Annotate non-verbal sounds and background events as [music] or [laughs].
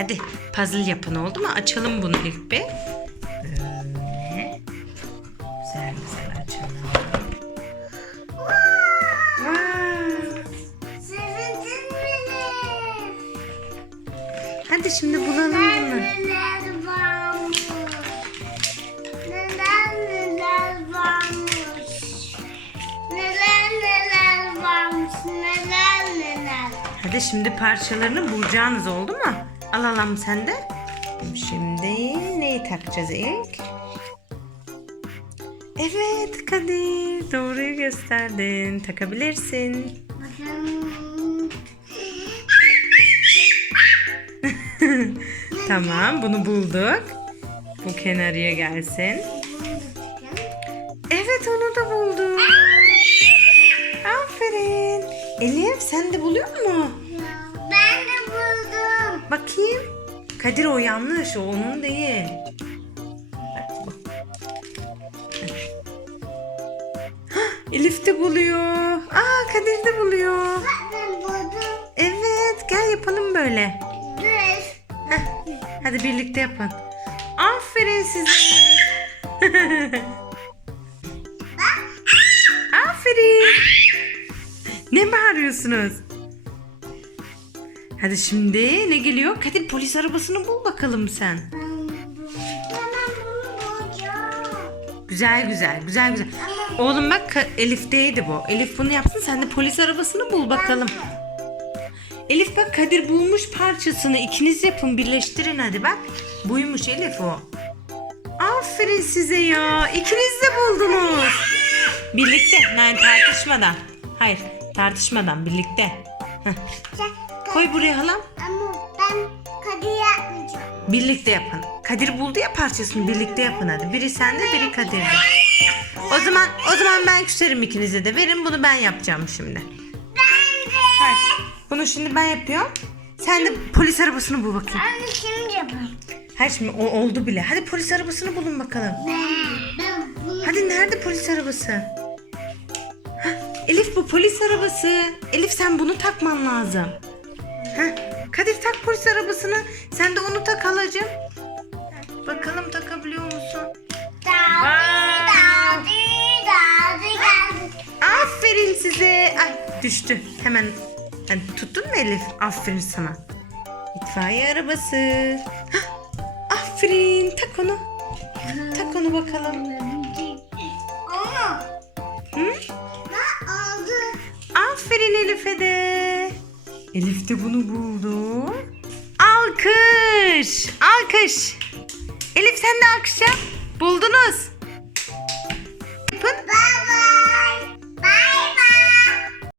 Hadi puzzle yapın oldu mu? Açalım bunu ilk bir. Böyle. Güzel güzel açalım. Beni. Hadi şimdi bulalım bunu. Neler varmış. Neler neler varmış. Neler neler varmış. Neler neler. Hadi şimdi parçalarını bulacağınız oldu mu? Al alalım sen de. Şimdi neyi takacağız ilk? Evet Kadir doğruyu gösterdin. Takabilirsin. [laughs] Tamam bunu bulduk. Bu kenarıya gelsin. Evet onu da bulduk. Aferin. Elif sen de buluyor mu? Bakayım. Kadir o yanlış. O onun değil. Elif de buluyor. Aa Kadir de buluyor. Ben buldum. Evet gel yapalım böyle. Heh, hadi birlikte yapın. Aferin size. [laughs] Aferin. Ne bağırıyorsunuz? Hadi şimdi ne geliyor? Kadir polis arabasını bul bakalım sen. Güzel güzel güzel güzel. Oğlum bak Elif'teydi bu. Elif bunu yapsın sen de polis arabasını bul bakalım. Elif bak Kadir bulmuş parçasını. İkiniz yapın birleştirin hadi bak. Buymuş Elif o. Aferin size ya. İkiniz de buldunuz. Birlikte. Yani tartışmadan. Hayır tartışmadan birlikte. Heh. Koy buraya halam. Ama ben kadı yapmayacağım. Birlikte yapın. Kadir buldu ya parçasını birlikte yapın hadi. Biri sende biri Kadir'de. O zaman o zaman ben küserim ikinize de. Verin bunu ben yapacağım şimdi. Ben de. Hadi. Bunu şimdi ben yapıyorum. Sen de polis arabasını bul bakayım. Ben de şimdi yapayım. Hayır şimdi o oldu bile. Hadi polis arabasını bulun bakalım. Ben, ben Hadi nerede polis arabası? Hah, Elif bu polis arabası. Elif sen bunu takman lazım. Heh, Kadir tak polis arabasını. Sen de onu tak halacığım. Bakalım takabiliyor musun? Aferin size. Ay düştü. Hemen hani tuttun mu Elif? Aferin sana. İtfaiye arabası. Hah, aferin. Tak onu. Tak onu bakalım. Hı? Aferin Elif'e de. Elif de bunu buldu. Alkış. Alkış. Elif sen de alkış yap. Buldunuz.